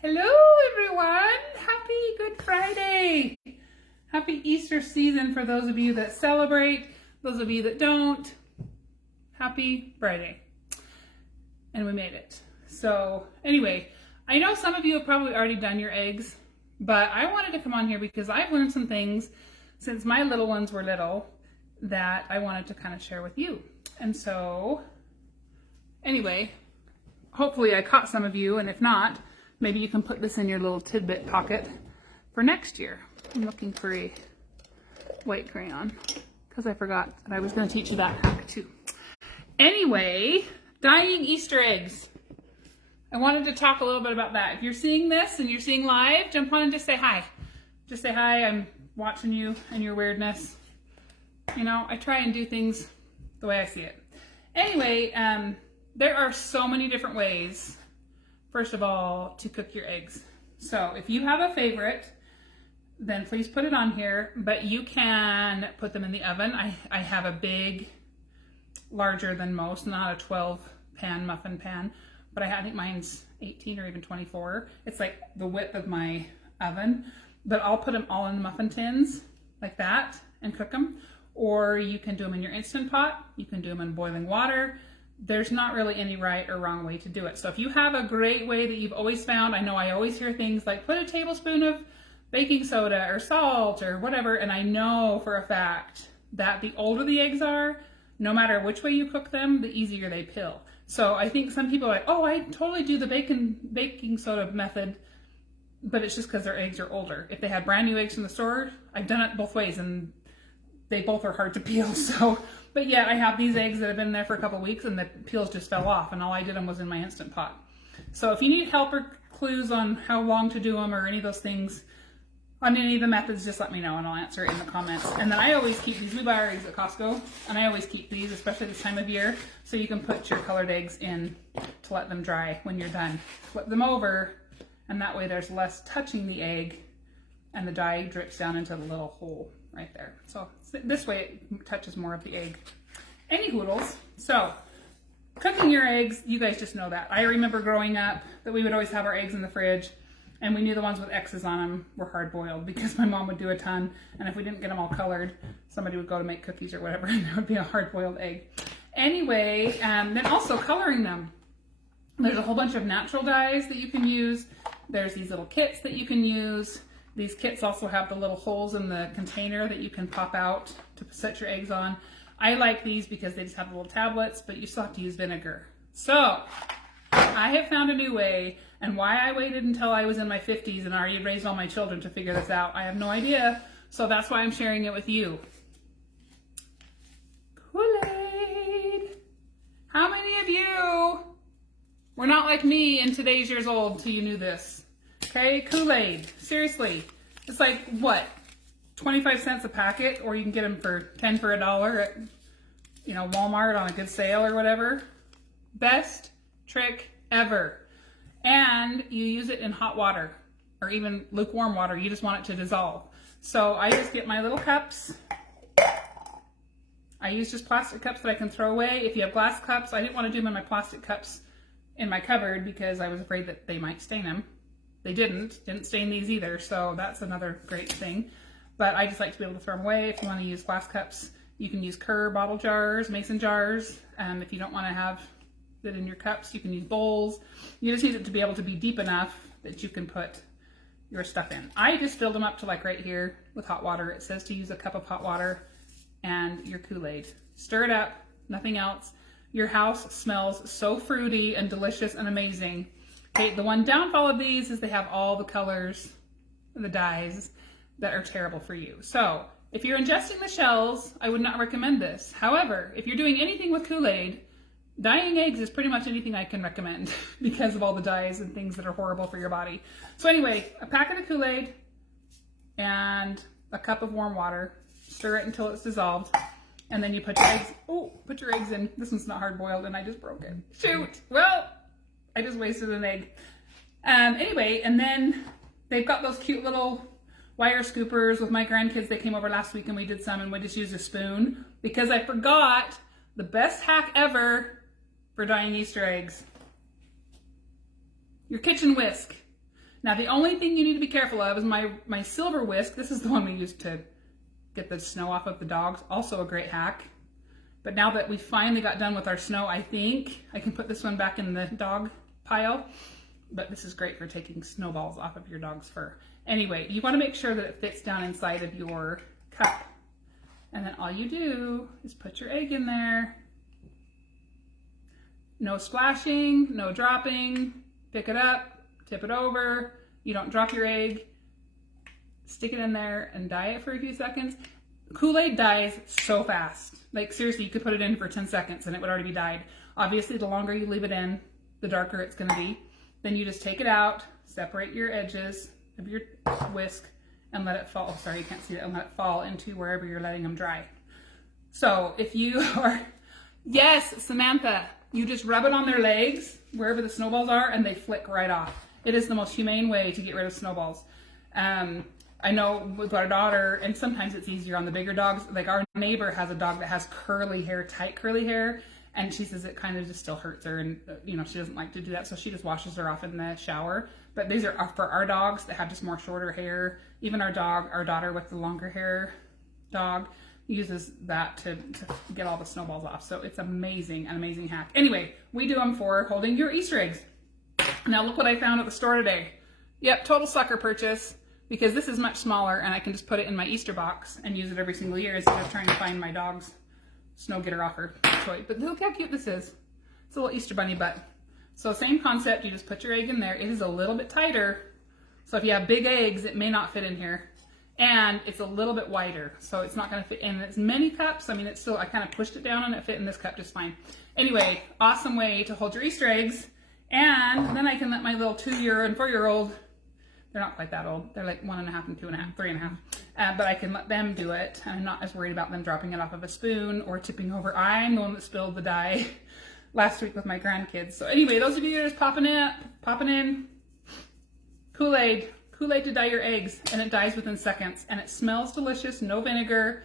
Hello everyone! Happy Good Friday! Happy Easter season for those of you that celebrate, those of you that don't. Happy Friday. And we made it. So anyway, I know some of you have probably already done your eggs, but I wanted to come on here because I've learned some things since my little ones were little that I wanted to kind of share with you. And so anyway, hopefully I caught some of you, and if not, maybe you can put this in your little tidbit pocket for next year. I'm looking for a white crayon because I forgot that I was going to teach you that hack too. Anyway, dyeing Easter eggs. I wanted to talk a little bit about that. If you're seeing this and you're seeing live, jump on and just say hi. Just say hi. I'm watching you and your weirdness. You know, I try and do things the way I see it. Anyway, there are so many different ways, first of all, to cook your eggs. So if you have a favorite, then please put it on here, but you can put them in the oven. I have a big, larger than most, not a 12 pan muffin pan, but I think mine's 18 or even 24. It's like the width of my oven, but I'll put them all in the muffin tins like that and cook them. Or you can do them in your Instant Pot. You can do them in boiling water. There's not really any right or wrong way to do it. So if you have a great way that you've always found, I know I always hear things like put a tablespoon of baking soda or salt or whatever, and I know for a fact that the older the eggs are, no matter which way you cook them, the easier they peel. So I think some people are like, oh, I totally do the baking soda method, but it's just because their eggs are older. If they have brand new eggs from the store, I've done it both ways, and they both are hard to peel. So, but yeah, I have these eggs that have been there for a couple weeks and the peels just fell off, and all I did them was in my Instant Pot. So if you need help or clues on how long to do them or any of those things, on any of the methods, just let me know and I'll answer it in the comments. And then I always keep these. We buy our eggs at Costco, and I always keep these, especially this time of year, so you can put your colored eggs in to let them dry when you're done. Flip them over, and that way there's less touching the egg and the dye drips down into the little hole right there. So this way it touches more of the egg. Any hoodles. So cooking your eggs, you guys just know that. I remember growing up that we would always have our eggs in the fridge, and we knew the ones with X's on them were hard boiled because my mom would do a ton, and if we didn't get them all colored, somebody would go to make cookies or whatever, and there would be a hard boiled egg. Anyway, then also coloring them. There's a whole bunch of natural dyes that you can use. There's these little kits that you can use. These kits also have the little holes in the container that you can pop out to set your eggs on. I like these because they just have the little tablets, but you still have to use vinegar. So I have found a new way, and why I waited until I was in my 50s and already raised all my children to figure this out, I have no idea. So that's why I'm sharing it with you. Kool-Aid. How many of you were not like me in today's years old till you knew this? Okay, Kool-Aid. Seriously. It's like, what, 25 cents a packet, or you can get them for 10 for $1 at, you know, Walmart on a good sale or whatever. Best trick ever. And you use it in hot water or even lukewarm water. You just want it to dissolve. So I just get my little cups. I use just plastic cups that I can throw away. If you have glass cups, I didn't want to do them in my plastic cups in my cupboard because I was afraid that they might stain them. They didn't stain these either, so that's another great thing. But I just like to be able to throw them away. If you want to use glass cups, you can use Kerr bottle jars, mason jars. If you don't want to have it in your cups, you can use bowls. You just need it to be able to be deep enough that you can put your stuff in. I just filled them up to like right here with hot water. It says to use a cup of hot water and your Kool-Aid. Stir it up, nothing else. Your house smells so fruity and delicious and amazing. Okay, the one downfall of these is they have all the colors, the dyes that are terrible for you. So if you're ingesting the shells, I would not recommend this. However, if you're doing anything with Kool-Aid, dyeing eggs is pretty much anything I can recommend because of all the dyes and things that are horrible for your body. So anyway, a packet of Kool-Aid and a cup of warm water. Stir it until it's dissolved. And then you put your eggs, put your eggs in. This one's not hard boiled and I just broke it. Shoot, well, I just wasted an egg. Anyway, and then they've got those cute little wire scoopers. With my grandkids, they came over last week and we did some, and we just used a spoon because I forgot the best hack ever for dyeing Easter eggs. Your kitchen whisk. Now the only thing you need to be careful of is my silver whisk. This is the one we used to get the snow off of the dogs. Also a great hack. But now that we finally got done with our snow, I think I can put this one back in the dog pile. But this is great for taking snowballs off of your dog's fur. Anyway, you want to make sure that it fits down inside of your cup. And then all you do is put your egg in there. No splashing, no dropping. Pick it up, tip it over. You don't drop your egg. Stick it in there and dye it for a few seconds. Kool-Aid dyes so fast. Like seriously, you could put it in for 10 seconds and it would already be dyed. Obviously, the longer you leave it in, the darker it's gonna be. Then you just take it out, separate your edges of your whisk, and let it fall. Oh, sorry, you can't see it. And let it fall into wherever you're letting them dry. So if you are, yes, Samantha, you just rub it on their legs, wherever the snowballs are, and they flick right off. It is the most humane way to get rid of snowballs. I know with our daughter, and sometimes it's easier on the bigger dogs, like our neighbor has a dog that has curly hair, tight curly hair, and she says it kind of just still hurts her, and you know, she doesn't like to do that, so she just washes her off in the shower. But these are for our dogs that have just more shorter hair. Even our daughter with the longer hair dog uses that to get all the snowballs off. So it's amazing, an amazing hack. Anyway, we do them for holding your Easter eggs. Now look what I found at the store today. Yep, total sucker purchase, because this is much smaller and I can just put it in my Easter box and use it every single year instead of trying to find my dog's snow getter off her toy. But look how cute this is. It's a little Easter bunny butt. So same concept, you just put your egg in there. It is a little bit tighter. So if you have big eggs, it may not fit in here. And it's a little bit wider, so it's not gonna fit in as many cups. I mean, it's still, I kind of pushed it down and it fit in this cup just fine. Anyway, awesome way to hold your Easter eggs. And then I can let my little 2-year and 4-year-old, they're not quite that old. They're like 1.5 and 2.5, 3.5. But I can let them do it. I'm not as worried about them dropping it off of a spoon or tipping over. I'm the one that spilled the dye last week with my grandkids. So anyway, those of you who are just popping in, Kool-Aid. Kool-Aid to dye your eggs, and it dyes within seconds, and it smells delicious, no vinegar.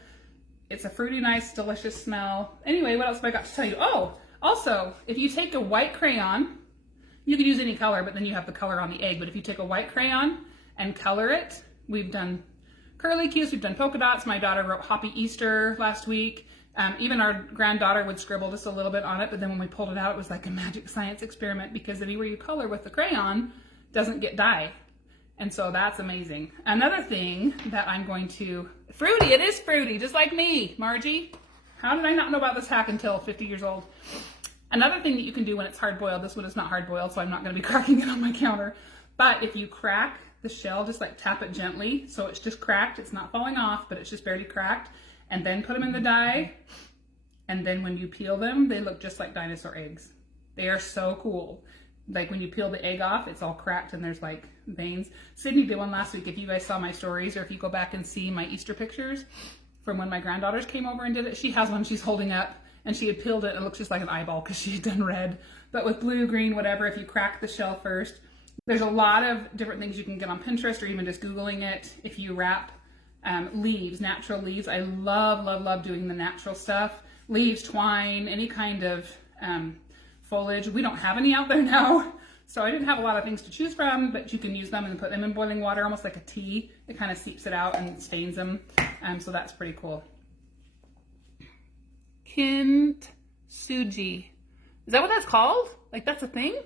It's a fruity, nice, delicious smell. Anyway, what else have I got to tell you? Oh, also, if you take a white crayon, you can use any color, but then you have the color on the egg. But if you take a white crayon and color it, we've done curlicues, we've done polka dots. My daughter wrote Happy Easter last week. Even our granddaughter would scribble just a little bit on it, but then when we pulled it out, it was like a magic science experiment, because anywhere you color with the crayon doesn't get dye. And so that's amazing. Another thing that I'm going to, fruity, it is fruity, just like me, Margie. How did I not know about this hack until 50 years old? Another thing that you can do when it's hard boiled, this one is not hard boiled, so I'm not gonna be cracking it on my counter, but if you crack the shell, just like tap it gently, so it's just cracked, it's not falling off, but it's just barely cracked, and then put them in the dye, and then when you peel them, they look just like dinosaur eggs. They are so cool. Like when you peel the egg off, it's all cracked and there's like veins. Sydney did one last week. If you guys saw my stories, or if you go back and see my Easter pictures from when my granddaughters came over and did it, she has one she's holding up, and she had peeled it and it looks just like an eyeball because she had done red. But with blue, green, whatever, if you crack the shell first, there's a lot of different things you can get on Pinterest or even just Googling it. If you wrap leaves, natural leaves, I love, love, love doing the natural stuff. Leaves, twine, any kind of foliage. We don't have any out there now, so I didn't have a lot of things to choose from, but you can use them and put them in boiling water, almost like a tea. It kind of seeps it out and stains them, so that's pretty cool. Kintsugi. Is that what that's called? Like that's a thing?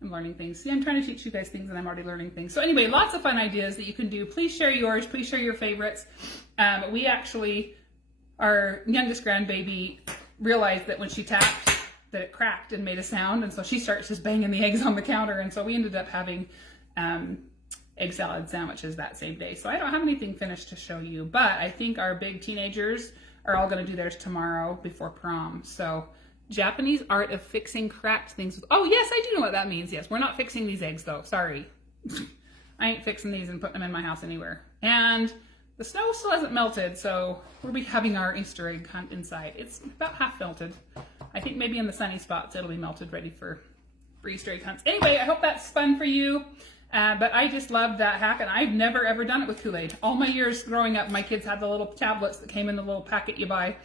I'm learning things. See, I'm trying to teach you guys things and I'm already learning things. So anyway, lots of fun ideas that you can do. Please share yours. Please share your favorites. We actually, our youngest grandbaby realized that when she tapped, that it cracked and made a sound, and so she starts just banging the eggs on the counter, and so we ended up having egg salad sandwiches that same day. So I don't have anything finished to show you, but I think our big teenagers are all going to do theirs tomorrow before prom. So Japanese art of fixing cracked things with, oh yes, I do know what that means. Yes, we're not fixing these eggs though, sorry. I ain't fixing these and putting them in my house anywhere. And the snow still hasn't melted, so we'll be having our Easter egg hunt inside. It's about half melted. I think maybe in the sunny spots it'll be melted, ready for Easter egg hunts. Anyway, I hope that's fun for you. But I just love that hack, and I've never ever done it with Kool-Aid. All my years growing up, my kids had the little tablets that came in the little packet you buy,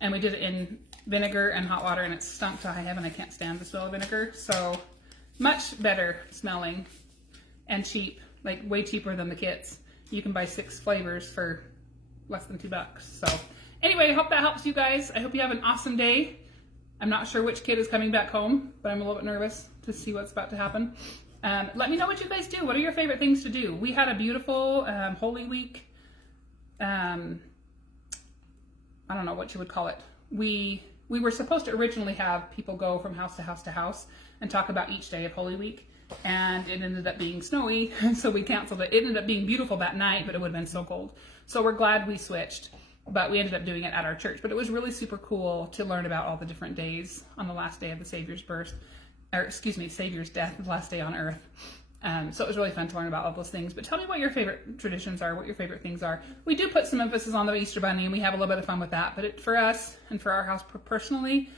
and we did it in vinegar and hot water, and it stunk to high heaven. I can't stand the smell of vinegar, so much better smelling. and cheap, like way cheaper than the kits. You can buy 6 flavors for less than $2. So anyway, I hope that helps you guys. I hope you have an awesome day. I'm not sure which kid is coming back home, but I'm a little bit nervous to see what's about to happen. Let me know what you guys do. What are your favorite things to do? We had a beautiful Holy Week. I don't know what you would call it. We were supposed to originally have people go from house to house to house and talk about each day of Holy Week, and it ended up being snowy, so we canceled it. It ended up being beautiful that night, but it would have been so cold. So we're glad we switched, but we ended up doing it at our church. But it was really super cool to learn about all the different days on the last day of the Savior's birth, or excuse me, Savior's death, the last day on earth. So it was really fun to learn about all those things. But tell me what your favorite traditions are, what your favorite things are. We do put some emphasis on the Easter Bunny, and we have a little bit of fun with that. But for us and for our house personally,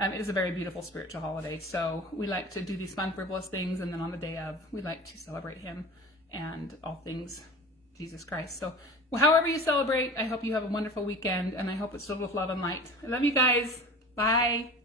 it is a very beautiful spiritual holiday. So we like to do these fun, frivolous things, and then on the day of, we like to celebrate Him and all things Jesus Christ. So however you celebrate, I hope you have a wonderful weekend, and I hope it's filled with love and light. I love you guys. Bye.